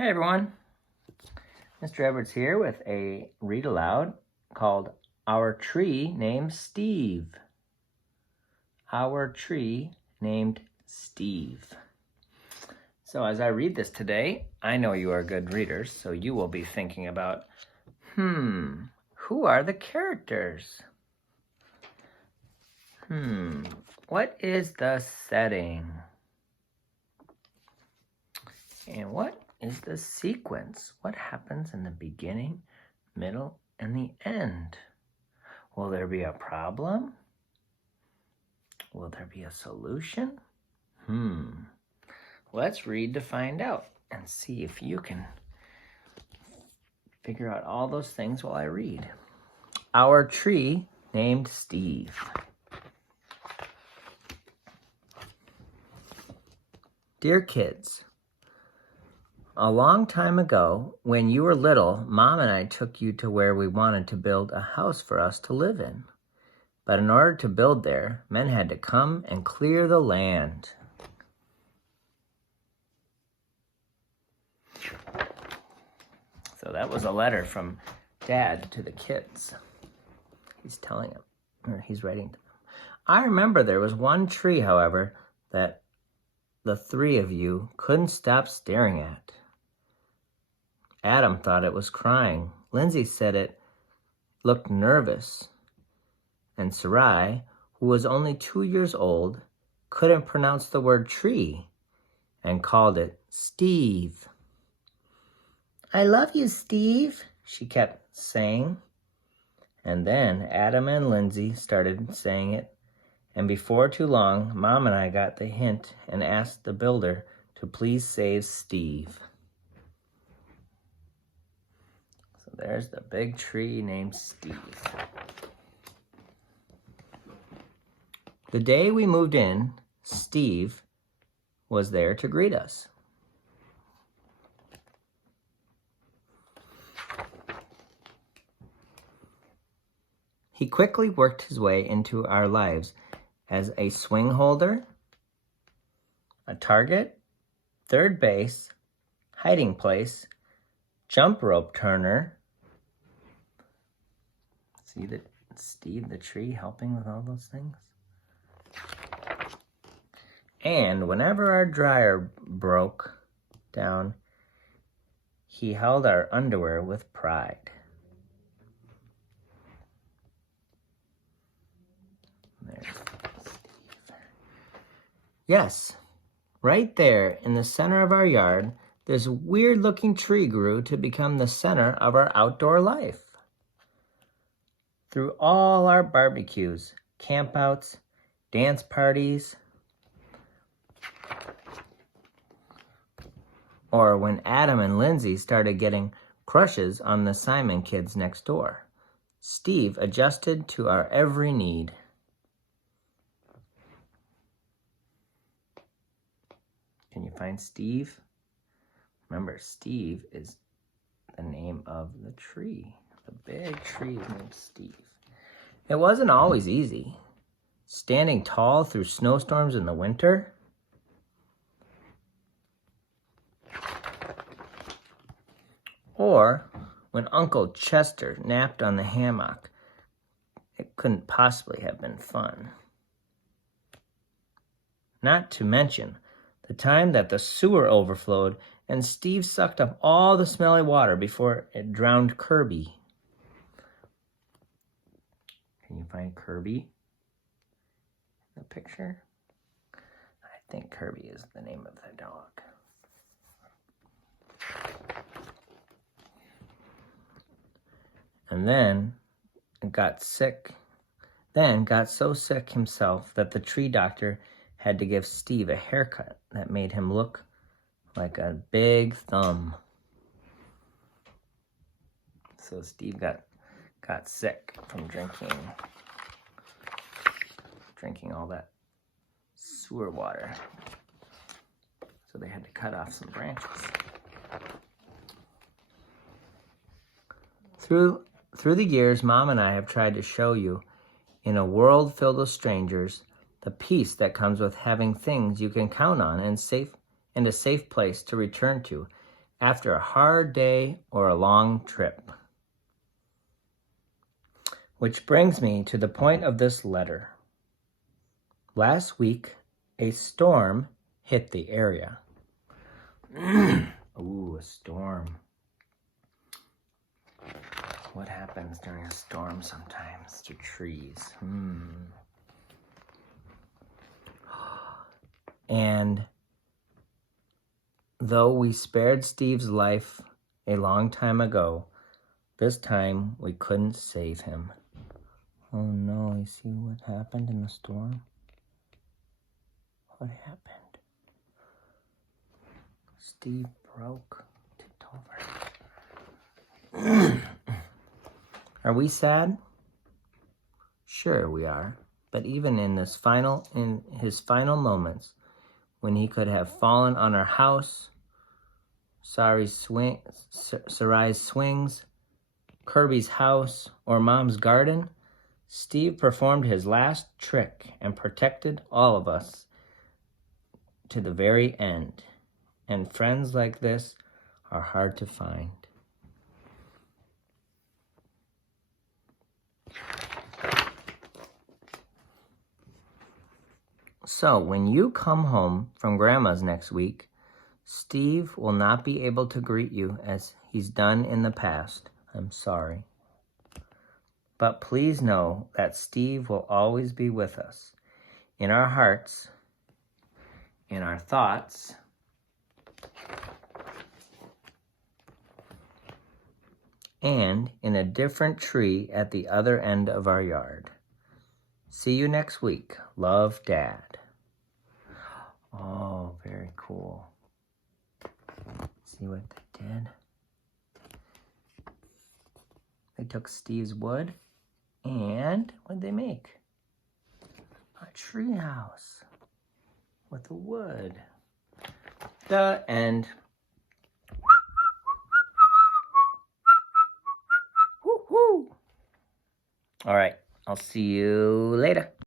Hey everyone, Mr. Edwards here with a read aloud called Our Tree Named Steve. Our Tree Named Steve. So as I read this today, I know you are good readers, so you will be thinking about, who are the characters? What is the setting? And what is the sequence? What happens in the beginning, middle, and the end? Will there be a problem? Will there be a solution? Let's read to find out and see if you can figure out all those things while I read. Our Tree Named Steve. Dear kids, a long time ago, when you were little, Mom and I took you to where we wanted to build a house for us to live in. But in order to build there, men had to come and clear the land. So that was a letter from Dad to the kids. He's telling them, or he's writing to them. I remember there was one tree, however, that the three of you couldn't stop staring at. Adam thought it was crying. Lindsay said it looked nervous. And Sarai, who was only 2 years old, couldn't pronounce the word tree and called it Steve. I love you, Steve, she kept saying. And then Adam and Lindsay started saying it. And before too long, Mom and I got the hint and asked the builder to please save Steve. So there's the big tree named Steve. The day we moved in, Steve was there to greet us. He quickly worked his way into our lives as a swing holder, a target, third base, hiding place, jump rope turner. See that Steve the tree helping with all those things? And whenever our dryer broke down, he held our underwear with pride. There's Steve. Yes, right there in the center of our yard, this weird-looking tree grew to become the center of our outdoor life. Through all our barbecues, campouts, dance parties, or when Adam and Lindsay started getting crushes on the Simon kids next door, Steve adjusted to our every need. Can you find Steve? Remember, Steve is the name of the tree. The big tree is named Steve. It wasn't always easy. Standing tall through snowstorms in the winter, or when Uncle Chester napped on the hammock. It couldn't possibly have been fun. Not to mention the time that the sewer overflowed and Steve sucked up all the smelly water before it drowned Kirby. Can you find Kirby in the picture? I think Kirby is the name of the dog. And then got so sick himself that the tree doctor had to give Steve a haircut that made him look like a big thumb. So Steve got sick from drinking all that sewer water. So they had to cut off some branches. Through the years, Mom and I have tried to show you, in a world filled with strangers, the peace that comes with having things you can count on and a safe place to return to after a hard day or a long trip. Which brings me to the point of this letter. Last week, a storm hit the area. Ooh, a storm. What happens during a storm sometimes to trees? And though we spared Steve's life a long time ago, this time we couldn't save him. Oh no, you see what happened in the storm? What happened? Steve broke, tipped over. Are we sad? Sure we are. But even in his final moments, when he could have fallen on our house, Sarai's swings, Kirby's house, or Mom's garden, Steve performed his last trick and protected all of us to the very end. And friends like this are hard to find. So when you come home from Grandma's next week, Steve will not be able to greet you as he's done in the past. I'm sorry. But please know that Steve will always be with us, in our hearts, in our thoughts, and in a different tree at the other end of our yard. See you next week. Love, Dad. Oh, very cool. See what they did? They took Steve's wood, and what did they make? A tree house with the wood. The end. Woo-hoo. All right, I'll see you later.